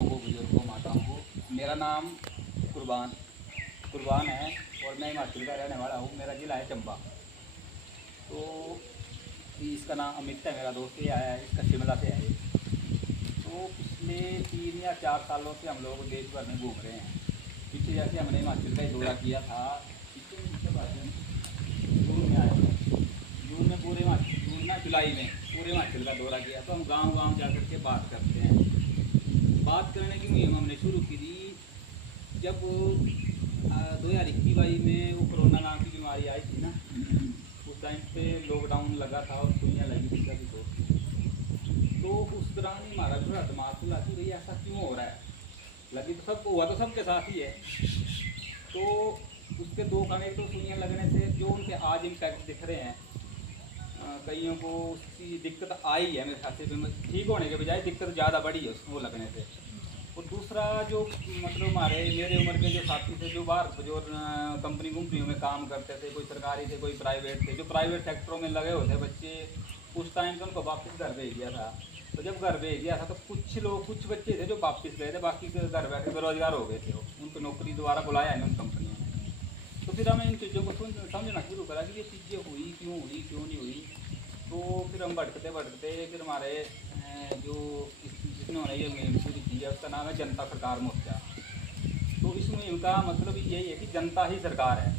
वो बुजुर्गों माताओं को, मेरा नाम कुर्बान कुर्बान है और मैं हिमाचल का रहने वाला हूँ। मेरा ज़िला है चंबा। तो इसका नाम अमित है, मेरा दोस्त ये आया है, इसका शिमला से है। तो पिछले 3 या 4 सालों से हम लोग देश भर में घूम रहे हैं। पीछे जैसे हमने हिमाचल का ही दौरा किया था, जून में आए थे। जून में पूरे हिमाचल, जून ना जुलाई में पूरे हिमाचल का दौरा किया। तो हम गांव गांव जा कर के बात करते हैं। बात करने की मुहिम हमने शुरू की थी जब 2021 में वो कोरोना नाम की बीमारी आई थी ना। उस टाइम पे लॉकडाउन लगा था और सुइयाँ लगी थी सभी को। तो उस दौरान ही हमारा थोड़ा दिमाग खुला कि भाई ऐसा क्यों हो रहा है। लगी तो सबको, हुआ तो सबके साथ ही है। तो उसके दो कारण, एक तो सुइयाँ लगने से जो उनके आज इम्पैक्ट दिख रहे हैं, कईयों को उसकी दिक्कत आई है। मेरे ख्याल से ठीक होने के बजाय दिक्कत ज़्यादा बढ़ी है उसको लगने से। और दूसरा जो मतलब हमारे मेरे उम्र के जो साथी थे, जो बाहर जो कंपनियों में काम करते थे, कोई सरकारी थे कोई प्राइवेट थे, जो प्राइवेट सेक्टरों में लगे हुए थे बच्चे, उस टाइम पे उनको वापस घर भेज दिया था। तो जब घर भेज दिया था तो कुछ बच्चे थे जो वापस गए थे, बाकी घर बैठे बेरोजगार हो गए थे। उनको नौकरी दोबारा बुलाया है उन कंपनियों ने। तो फिर हमें इन चीज़ों को समझना शुरू करा कि ये चीज़ें हुई क्यों नहीं हुई। तो फिर हम भटकते भटकते फिर हमारे जो जिन्होंने ये मुहिम शुरू की है उसका नाम है जनता सरकार मोर्चा। तो इस मुहिम का मतलब यही है कि जनता ही सरकार है।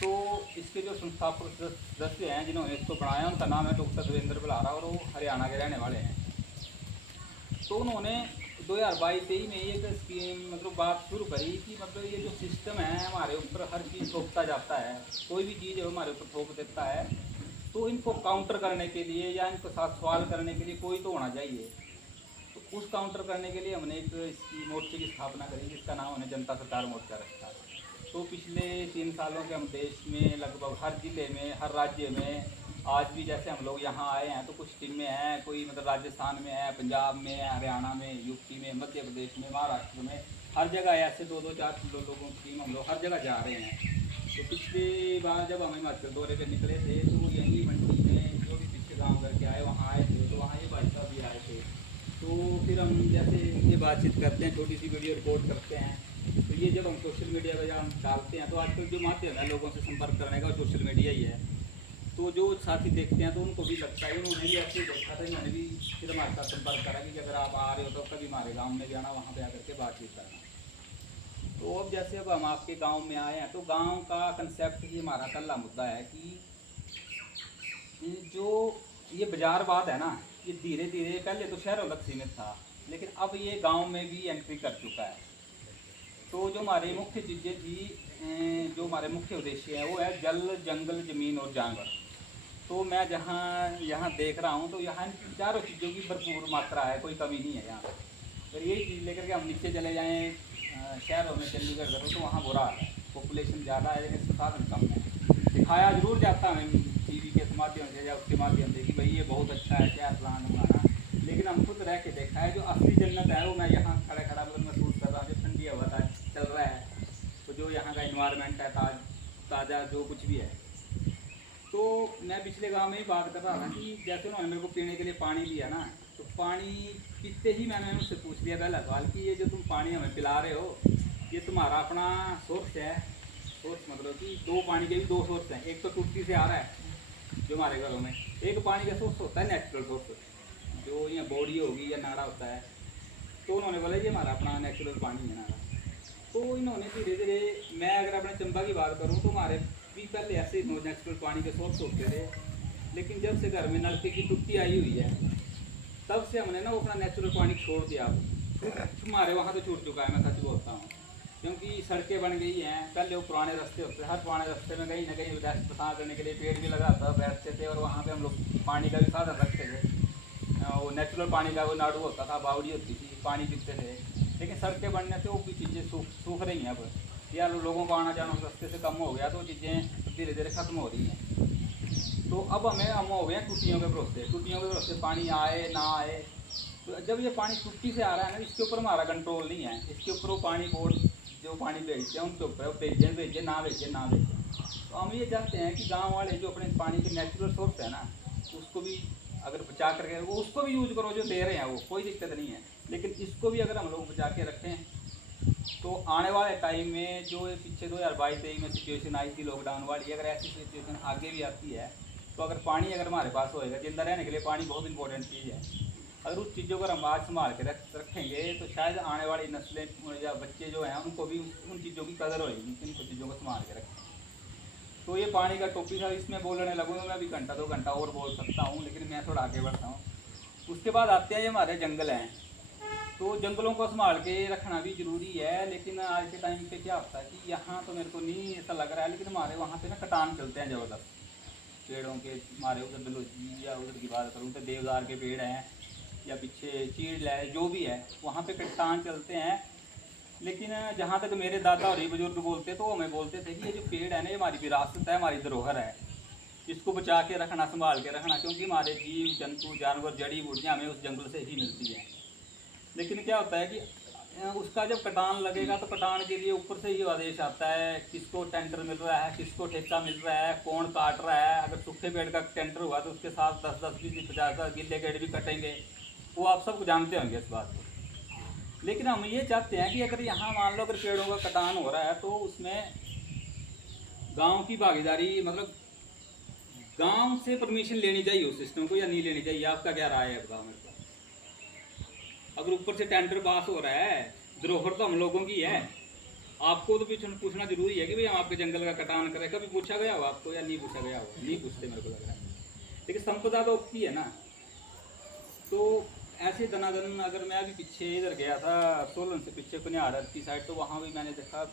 तो इसके जो संस्थापक सदस्य हैं जिन्होंने इसको बनाया, उनका नाम है डॉक्टर देवेंद्र बलारा और वो हरियाणा के रहने वाले हैं। तो उन्होंने 2022-23 में एक स्कीम मतलब बात शुरू करी कि मतलब ये जो सिस्टम है हमारे ऊपर हर चीज़ थोपता जाता है, कोई भी चीज़ है हमारे ऊपर थोप देता है। तो इनको काउंटर करने के लिए या इनको साथ सवाल करने के लिए कोई तो होना चाहिए। तो उस काउंटर करने के लिए हमने एक इसकी मोर्चे की स्थापना करी, जिसका नाम हमने जनता सरकार मोर्चा रखा। तो पिछले 3 सालों से हम देश में लगभग हर ज़िले में, हर राज्य में, आज भी जैसे हम लोग यहाँ आए हैं तो कुछ टीमें हैं, कोई मतलब राजस्थान में है, पंजाब में है, हरियाणा में, यूपी में, मध्य प्रदेश में, महाराष्ट्र में, हर जगह ऐसे 2-4 लोगों की टीम हम लोग हर जगह जा रहे हैं। तो पिछली बार जब हम हिमाचल दौरे पर निकले थे तो वो यहीं मंडी में जो भी पीछे गाँव करके आए वहाँ आए थे। तो वहाँ ये भाई साहब भी आए थे। तो फिर हम जैसे ये बातचीत करते हैं, छोटी सी वीडियो रिकॉर्ड करते हैं। तो ये जब हम सोशल मीडिया पर जब हम डालते हैं तो आजकल जो माध्यम है लोगों से संपर्क करने का सोशल मीडिया ही है। तो जो साथी देखते हैं तो उनको भी लगता है, उन्होंने भी ऐसे देखा था, मैंने भी फिर हमारे साथ संपर्क करा कि अगर आप आ रहे हो तो कभी हमारे गाँव में भी आना, वहाँ पर आकर के बातचीत करना। तो अब जैसे अब हम आपके गाँव में आए हैं तो गाँव का कंसेप्ट ही हमारा पहला मुद्दा है कि जो ये बाजारवाद है ना, ये धीरे धीरे पहले तो शहरों तक सीमित था, लेकिन अब ये गांव में भी एंट्री कर चुका है। तो जो हमारी मुख्य चीज़ें थी, जो हमारे मुख्य उद्देश्य है वो है जल, जंगल, ज़मीन और जानवर। तो मैं जहाँ यहाँ देख रहा हूँ तो यहाँ चारों चीज़ों की भरपूर मात्रा है, कोई कमी नहीं है यहाँ। अगर यही चीज़ लेकर के हम नीचे चले जाएँ शहरों में, चंडीगढ़ करो तो वहाँ बुरा हाल है, पॉपुलेशन ज़्यादा है लेकिन संसाधन कम है। दिखाया जरूर जाता है टीवी के माध्यम से या उसके माध्यम से कि भाई ये बहुत अच्छा है, क्या प्लान हमारा, लेकिन हम खुद रह के देखा है जो असली जन्नत है वो मैं यहाँ खड़ा खड़ा मतलब महसूस कर रहा हूँ। जो ठंडी हवा चल रहा है, तो जो यहाँ का इन्वायरमेंट है ताज़ा जो कुछ भी है। तो मैं पिछले गांव में ही बात कर रहा था कि जैसे उन्होंने मेरे को पीने के लिए पानी दिया ना, तो पानी पीते ही मैंने उनसे पूछ लिया पहला सवाल कि ये जो तुम पानी हमें पिला रहे हो ये तुम्हारा अपना सोर्स है? सोर्स मतलब कि दो पानी के भी दो सोर्स हैं, एक तो टूटी से आ रहा है जो हमारे घरों में, एक पानी का सोर्स होता है नेचुरल सोर्स जो यहाँ बॉडी होगी या नाड़ा होता है। तो उन्होंने बोला ये हमारा अपना नेचुरल पानी है नाड़ा। तो इन्होंने धीरे धीरे, मैं अगर अपने चंबा की बात करूँ तो हमारे भी पहले ऐसे नेचुरल पानी के सोर्स होते थे, लेकिन जब से घर में नलके की टुट्टी आई हुई है तब से हमने ना वो अपना नेचुरल पानी छोड़ दिया। हमारे वहाँ तो छूट चुका है, मैं सच बोलता हूँ, क्योंकि सड़कें बन गई हैं। पहले वो पुराने रास्ते होते थे, हर पुराने रास्ते में कहीं ना कहीं रेस्ट पसार करने के लिए पेड़ भी लगा था, बैठते थे और वहाँ पे हम लोग पानी का भी साधन रखते थे। वो नेचुरल पानी का वो नाड़ू होता था, बावड़ी होती थी, पानी पीते थे। लेकिन सड़कें बनने से वो भी चीज़ें सूख रही हैं अब, या लोगों को आना जाना रास्ते से कम हो गया तो चीज़ें धीरे धीरे ख़त्म हो रही हैं। तो अब हम हो गए हैं टूटियों के भरोसे पानी आए ना आए। तो जब ये पानी टुट्टी से आ रहा है ना, इसके ऊपर हमारा कंट्रोल नहीं है। इसके ऊपर वो पानी बोर्ड जो पानी भेजते हैं उनके ऊपर भेजे ना भेजे। तो हम ये चाहते हैं कि गांव वाले जो अपने पानी के नेचुरल सोर्स है ना, उसको भी अगर बचा करके वो उसको भी यूज करो, जो दे रहे हैं वो कोई दिक्कत नहीं है। लेकिन इसको भी अगर हम लोग बचा के रखें तो आने वाले टाइम में जो ये पीछे 2022-23 में सिचुएशन आई थी लॉकडाउन वाली, अगर ऐसी सिचुएशन आगे भी आती है तो अगर पानी अगर हमारे पास होएगा, जिंदा रहने के लिए पानी बहुत इंपॉर्टेंट चीज़ है। अगर उस चीज़ों को हम आज संभाल के रखेंगे तो शायद आने वाली नस्लें या बच्चे जो हैं उनको भी उन चीज़ों की कदर होगी, इन चीज़ों को संभाल के रखें। तो ये पानी का टॉपिक था, इसमें बोलने लगूँगा मैं भी घंटा 2 घंटा और बोल सकता हूँ, लेकिन मैं थोड़ा आगे बढ़ता हूँ। उसके बाद आते हैं ये हमारे जंगल हैं, तो जंगलों को संभाल के रखना भी ज़रूरी है। लेकिन आज के टाइम पे क्या होता है कि यहाँ तो मेरे को नहीं ऐसा लग रहा है, लेकिन हमारे वहाँ पे ना कटान चलते हैं ज़बरदस्त पेड़ों के। हमारे उधर डलहौजी या उधर की बात करूँ तो देवदार के पेड़ हैं या पीछे चीड़ है, जो भी है वहाँ पे कटान चलते हैं। लेकिन जहाँ तक मेरे दादा और ये बुजुर्ग बोलते तो हमें बोलते थे कि ये जो पेड़ है ना, ये हमारी विरासत है, हमारी धरोहर है, इसको बचा के रखना, संभाल के रखना, क्योंकि हमारे जीव जंतु जानवर जड़ी बूटियाँ हमें उस जंगल से ही मिलती हैं। लेकिन क्या होता है कि उसका जब कटान लगेगा तो कटान के लिए ऊपर से ही आदेश आता है, किसको टेंडर मिल रहा है, किसको ठेका मिल रहा है, कौन काट रहा है। अगर सूखे पेड़ का टेंडर हुआ तो उसके साथ 10-10, 20, 50 गिल्ले पेड़ भी कटेंगे, वो आप सब जानते होंगे इस बात को। लेकिन हम ये चाहते हैं कि अगर यहाँ मान लो अगर पेड़ों का कटान हो रहा है तो उसमें गांव की भागीदारी, मतलब गांव से परमिशन लेनी चाहिए उस सिस्टम को या नहीं लेनी चाहिए, आपका क्या राय है बताओ मेरे को। अगर ऊपर से टेंडर पास हो रहा है, धरोहर तो हम लोगों की है, आपको तो पूछना जरूरी है कि भाई हम आपके जंगल का कटान करें। कभी पूछा गया हो आपको या नहीं पूछा गया हो? नहीं पूछते मेरे को लग रहा है, लेकिन संपदा तो आपकी है ना। तो ऐसे दनादन अगर मैं अभी पीछे इधर गया था सोलन से पीछे कुनिहार की साइड, तो वहाँ भी मैंने देखा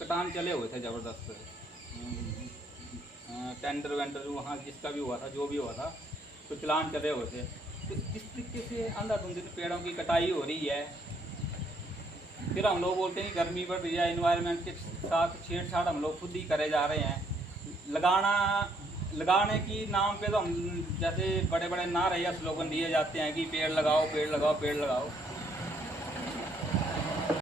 कटान चले हुए थे ज़बरदस्त। टेंडर वेंडर वहाँ जिसका भी हुआ था, जो भी हुआ था, तो चलान चले हुए थे। तो इस तरीके से अंधाधुंध पेड़ों की कटाई हो रही है। फिर हम लोग बोलते हैं कि गर्मी बढ़ रही है, इन्वायरमेंट के साथ छेड़छाड़ हम लोग खुद ही करे जा रहे हैं। लगाने की नाम पे तो हम जैसे बड़े बड़े नारे या स्लोगन दिए जाते हैं कि पेड़ लगाओ पेड़ लगाओ पेड़ लगाओ,